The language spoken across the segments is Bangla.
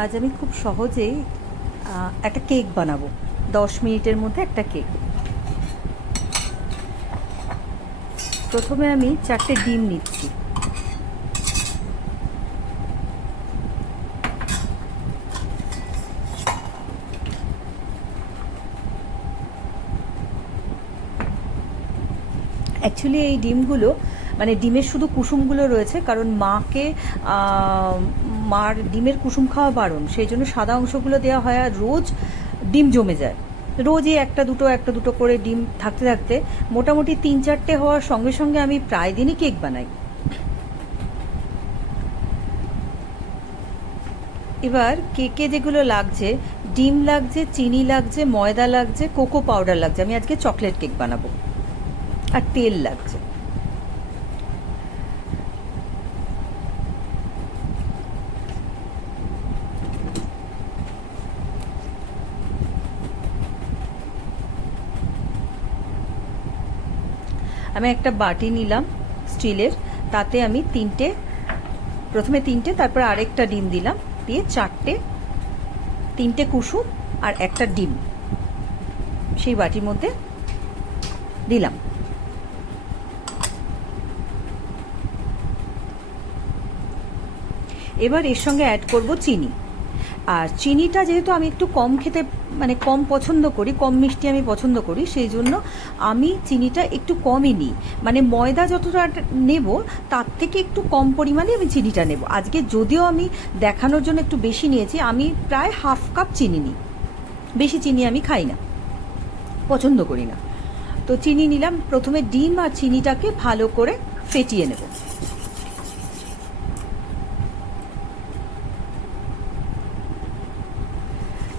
আজ আমি খুব সহজেই একটা কেক বানাবো। 10 মিনিটের মধ্যে একটা কেক। প্রথমে আমি 4টে ডিম নিচ্ছি। অ্যাকচুয়ালি এই ডিমগুলো মানে ডিমের শুধু কুসুমগুলো রয়েছে, কারণ মার ডিমের কুসুম খাওয়া বারণ, সেই জন্য সাদা অংশগুলো দেওয়া হয়। আর রোজ ডিম জমে যায়, রোজই একটা দুটো করে ডিম থাকতে থাকতে মোটামুটি 3-4টে হওয়ার সঙ্গে সঙ্গে আমি প্রায় দিনই কেক বানাই। এবার কেকে যেগুলো লাগছে, ডিম লাগছে, চিনি লাগছে, ময়দা লাগছে, কোকো পাউডার লাগছে। আমি আজকে চকলেট কেক বানাবো। আর তেল লাগছে। আমি একটা বাটি নিলাম স্টিলের, তাতে আমি প্রথমে তিনটে, তারপর আরেকটা ডিম দিলাম, দিয়ে তিনটে কুসুম আর একটা ডিম সেই বাটির মধ্যে দিলাম। এবার এর সঙ্গে অ্যাড করব চিনি। আর চিনিটা যেহেতু আমি একটু কম খেতে মানে কম পছন্দ করি, কম মিষ্টি আমি পছন্দ করি, সেই জন্য আমি চিনিটা একটু কমই নিই। মানে ময়দা যতটা নেব তার থেকে একটু কম পরিমাণে আমি চিনিটা নেব। আজকে যদিও আমি দেখানোর জন্য একটু বেশি নিয়েছি, আমি প্রায় হাফ কাপ চিনি নিই। বেশি চিনি আমি খাই না, পছন্দ করি না। তো চিনি নিলাম। প্রথমে ডিম আর চিনিটাকে ভালো করে ফেটিয়ে নেব।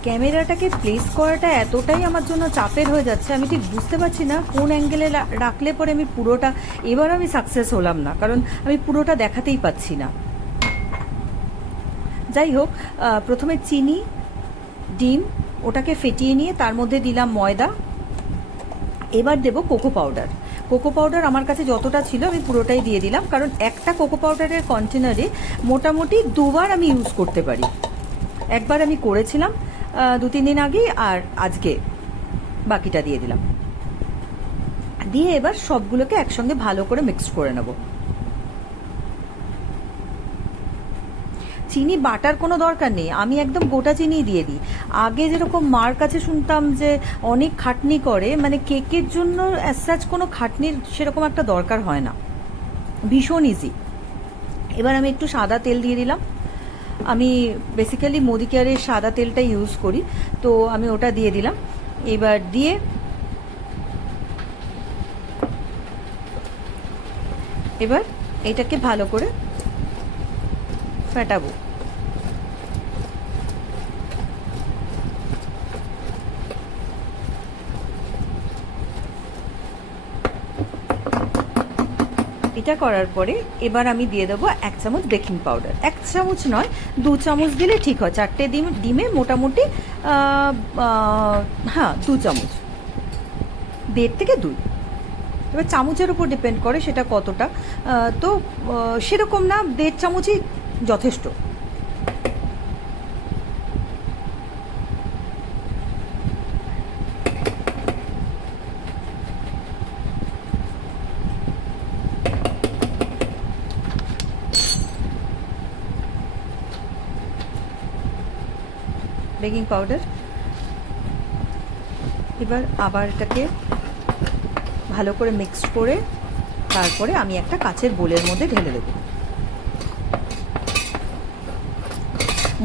ক্যামেরাটাকে প্লেস করাটা এতটাই আমার জন্য চাপের হয়ে যাচ্ছে, আমি ঠিক বুঝতে পারছি না কোন অ্যাঙ্গেলে রাখলে পরে আমি পুরোটা, এবার আমি সাকসেস হলাম না, কারণ আমি পুরোটা দেখাতেই পাচ্ছি না। যাই হোক, প্রথমে চিনি, ডিম ওটাকে ফেটিয়ে নিয়ে তার মধ্যে দিলাম ময়দা। এবার দেব কোকো পাউডার। কোকো পাউডার আমার কাছে যতটা ছিল আমি পুরোটাই দিয়ে দিলাম, কারণ একটা কোকো পাউডারের কন্টেনারে মোটামুটি দুবার আমি ইউজ করতে পারি। একবার আমি করেছিলাম 2-3 দিন আগেই, আর আজকে বাকিটা দিয়ে দিলাম। দিয়ে এবার সবগুলোকে একসঙ্গে ভালো করে মিক্স করে নেব। চিনি বাটার কোনো দরকার নেই, আমি একদম গোটা চিনি দিয়ে দিই। আগে যেরকম মার কাছে শুনতাম যে অনেক খাটনি করে, মানে কেকের জন্য অ্যাজ সাচ কোনো খাটনির সেরকম একটা দরকার হয় না, ভীষণ ইজি। এবার আমি একটু সাদা তেল দিয়ে দিলাম। আমি বেসিক্যালি মোদি কেয়ারের সাদা তেলটাই ইউজ করি, তো আমি ওটা দিয়ে দিলাম। এবার দিয়ে এবার এটাকে ভালো করে ফেটাবো। এটা করার পরে এবার আমি দিয়ে দেবো 1 চামচ বেকিং পাউডার। 1 চামচ নয়, 2 চামচ দিলে ঠিক হয়। 4টে ডিমে মোটামুটি হ্যাঁ 2 চামচ, 1.5 থেকে 2। এবার চামচের উপর ডিপেন্ড করে সেটা কতটা, তো সেরকম না, 1.5 চামচই যথেষ্ট। Baking powder. এবার আবার এটাকে ভালো করে মিক্সড করে তারপরে আমি একটা কাচের বোলের মধ্যে ঢেলে দেবো।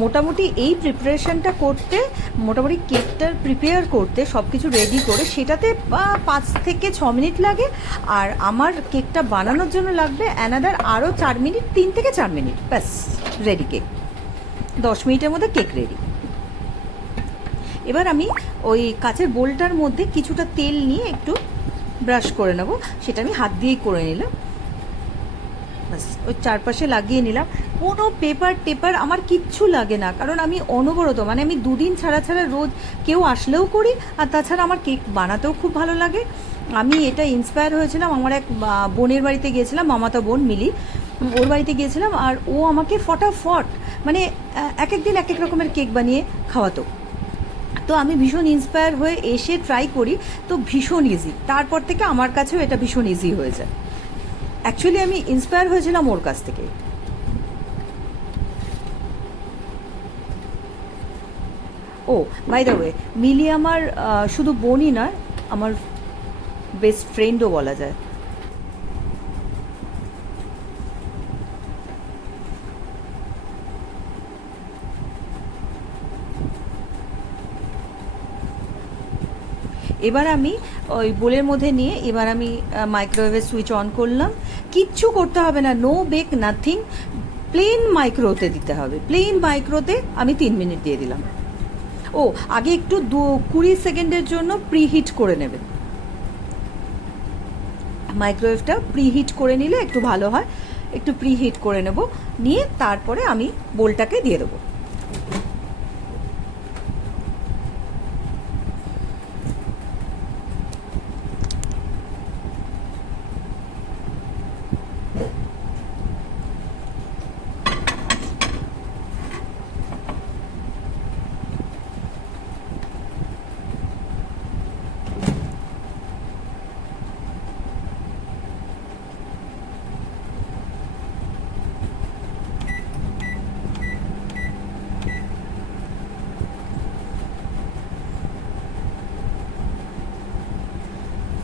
মোটামুটি এই প্রিপারেশনটা করতে, মোটামুটি কেকটার প্রিপেয়ার করতে, সব কিছু রেডি করে সেটাতে 5 থেকে 6 মিনিট লাগে। আর আমার কেকটা বানানোর জন্য লাগবে অ্যানাদার আরও 4 মিনিট, 3 থেকে 4 মিনিট, ব্যাস রেডি কেক। 10 মিনিটের মধ্যে কেক রেডি। এবার আমি ওই কাচের বোলটার মধ্যে কিছুটা তেল নিয়ে একটু ব্রাশ করে নেব, সেটা আমি হাত দিয়েই করে নিলাম। ব্যাস ওই চারপাশে লাগিয়ে নিলাম। কোনো পেপার আমার কিচ্ছু লাগে না, কারণ আমি অনবরত, মানে আমি 2 দিন ছাড়া রোজ কেউ আসলেও করি। আর তাছাড়া আমার কেক বানাতেও খুব ভালো লাগে। আমি এটা ইন্সপায়ার হয়েছিলাম, আমার এক বোনের বাড়িতে গিয়েছিলাম, মামাতো বোন মিলি। ওর বাড়িতে গিয়েছিলাম, আর ও আমাকে ফটাফট মানে এক এক দিন এক এক রকমের কেক বানিয়ে খাওয়াতো। তো আমি ভীষণ ইন্সপায়ার হয়ে এসে ট্রাই করি, তো ভীষণ ইজি। তারপর থেকে আমার কাছেও এটা ভীষণ ইজি হয়ে যায়। অ্যাকচুয়ালি আমি ইন্সপায়ার হয়েছিলাম ওর কাছ থেকে। ও বাই দ্য ওয়ে, মিলি আমার শুধু বোনই নয়, আমার বেস্ট ফ্রেন্ডও বলা যায়। এবার আমি ওই বোলের মধ্যে নিয়ে এবার আমি মাইক্রোওয়েভের সুইচ অন করলাম। কিচ্ছু করতে হবে না, নো বেক নাথিং, প্লেন মাইক্রোতে দিতে হবে। প্লেন মাইক্রোতে আমি 3 মিনিট দিয়ে দিলাম। ও আগে একটু 20 সেকেন্ডের জন্য প্রিহিট করে নেবেন। মাইক্রোওয়েভটা প্রিহিট করে নিলে একটু ভালো হয়। একটু প্রিহিট করে নেব, নিয়ে তারপরে আমি বোলটাকে দিয়ে দেবো।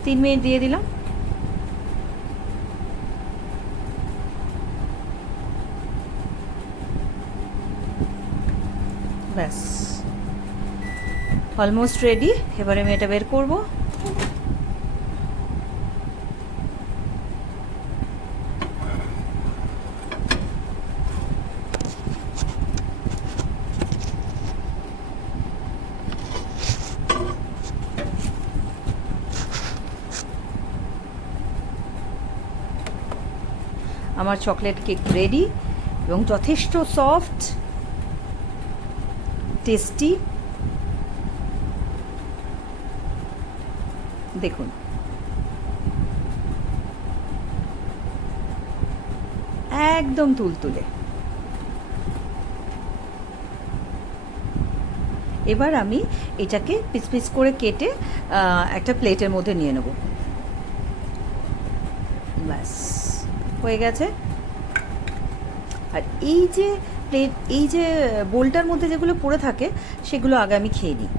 তিন মিনিট দিয়ে দিলাম। ব্যাস, অলমোস্ট রেডি। এবারে আমি এটা বের করব। আমার চকলেট কেক রেডি এবং যথেষ্ট সফট, টেস্টি। দেখুন, একদম তুলতুলে। এবার আমি এটাকে পিস পিস করে কেটে একটা প্লেটের মধ্যে নিয়ে নেব। ব্যাস হয়ে গেছে। আর এই যে বোলটার মধ্যে যেগুলো পড়ে থাকে সেগুলো আগে আমি খেয়ে নিই।